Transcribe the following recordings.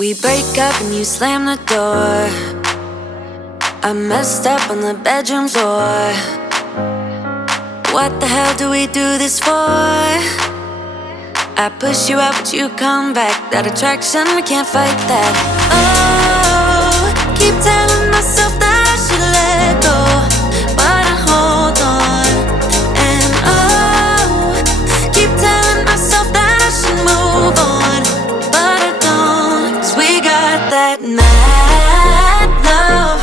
We break up and you slam the door. I messed up on the bedroom floor. What the hell do we do this for? I push you out but you come back. That attraction, we can't fight that. Oh, keep telling myself that I should let go, but I hold on. And oh, keep telling myself that I should move on, but I don't. 'Cause we got that mad love,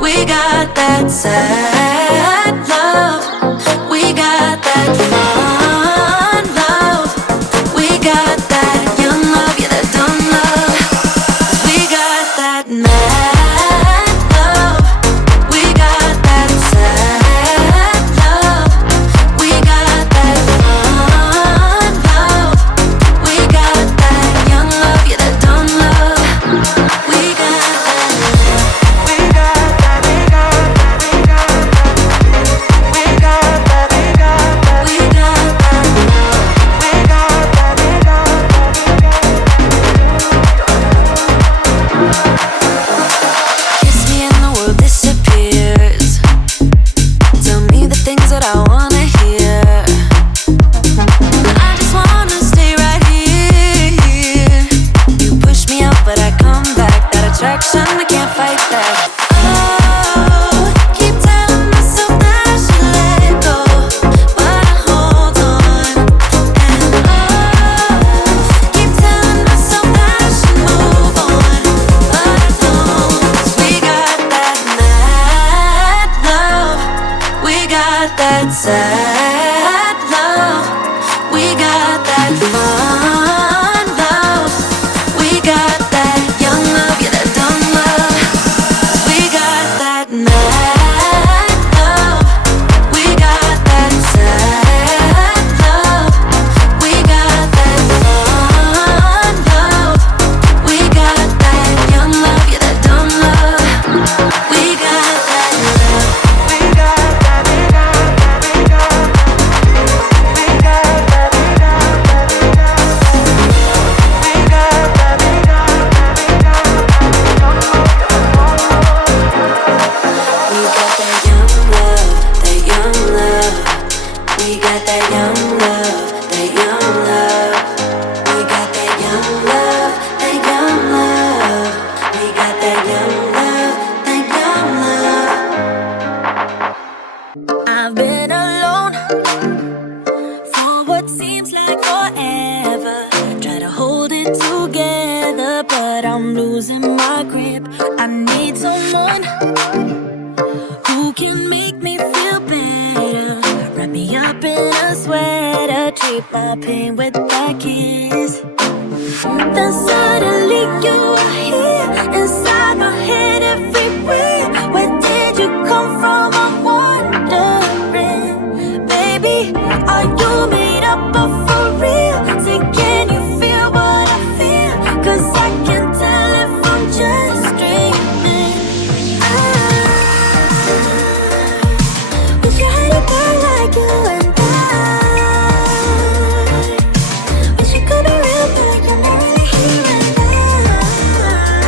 we got that sad love, we got that fun love, we got that young love, yeah, that dumb love. 'Cause we got that mad love, we got that sad love, we got that fun love, we got that young love, yeah, that dumb love. We got that, we got that, we got that, we got that, we got that, we got that, we got that, we got that, we got that. Kiss me and the world disappears. Tell me the things that I wanna hear. I just wanna stay right here. You push me out but I come back. That attraction, I can't fight that. Oh, keep telling myself that I should let go, but I hold on. And oh, keep telling myself that I should move on, but I don't. 'Cause we got that mad love, we got that sad love, we got that fun love, we got that young love, yeah, that dumb love. 'Cause we got that mad love, we got that sad love, we got that fun love, we got that young love, yeah, that dumb love. We got that love, we got that, we got that, we got that, we got that, we got that, we got that, we got that, we got that, we got that. We got that young love, that young love. We got that young love, that young love. We got that young love, that young love. I've been alone for what seems like forever. Try to hold it together, but I'm losing my grip. I need someone who can make me feel better. Wrap me up in a sweater, treat my pain with that kiss. Then suddenly you are here, inside my head everywhere. Where did you come from? I'm wondering. Baby, are you made up of for real? Say, can you feel what I feel? 'Cause I can tell if I'm just dreaming. Wish I had a girl like you and I. Wish you could be real, but you're not really here and I.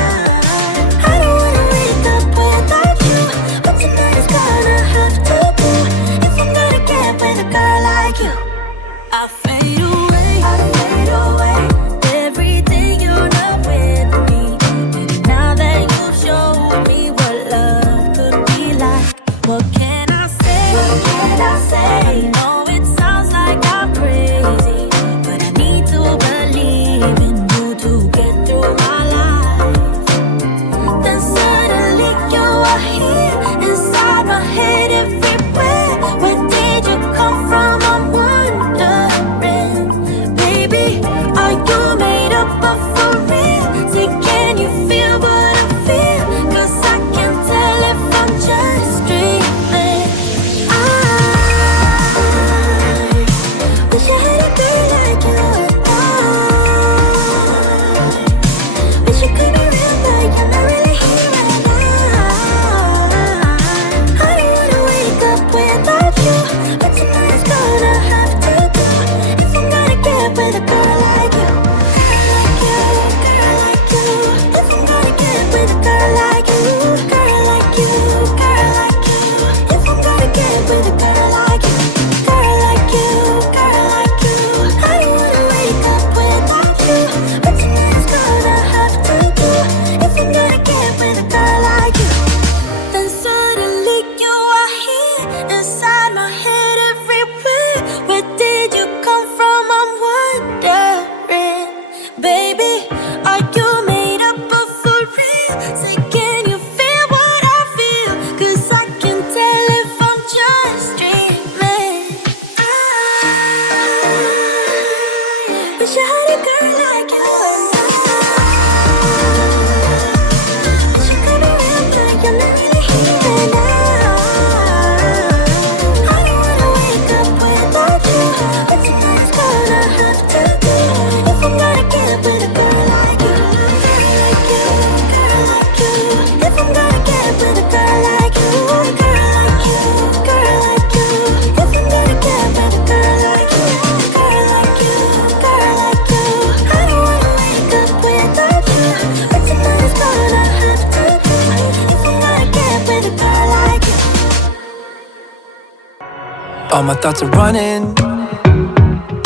All my thoughts are running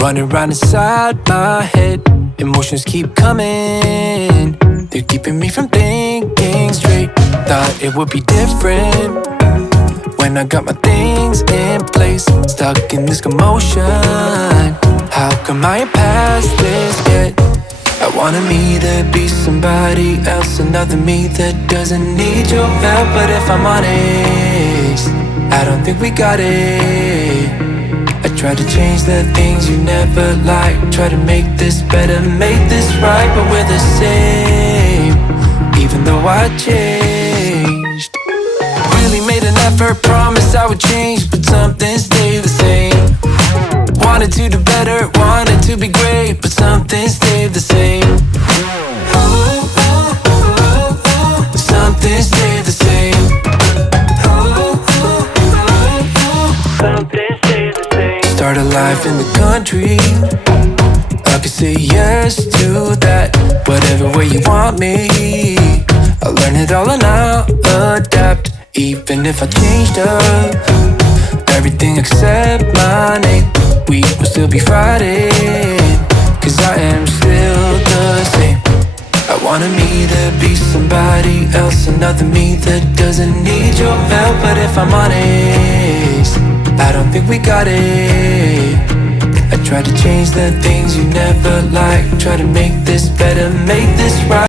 round inside my head. Emotions keep coming, they're keeping me from thinking straight. Thought it would be different when I got my things in place. Stuck in this commotion, how come I ain't past this yet? I wanted me to be somebody else, another me that doesn't need your help. But if I'm honest, I don't think we got it. I tried to change the things you never liked, try to make this better, make this right, but we're the same, even though I changed. Really made an effort, promised I would change, but something stayed the same. Wanted to do better, wanted to be great, but something stayed the same. Something stayed the same. Something stayed the same. Start a life in the country, I could say yes to that. Whatever way you want me, I'll learn it all and I'll adapt. Even if I changed up everything except my name, we will still be fighting, cause I am still the same. I wanted me to be somebody else, another me that doesn't need your help. But if I'm honest, I don't think we got it. I tried to change the things you never liked, try to make this better, make this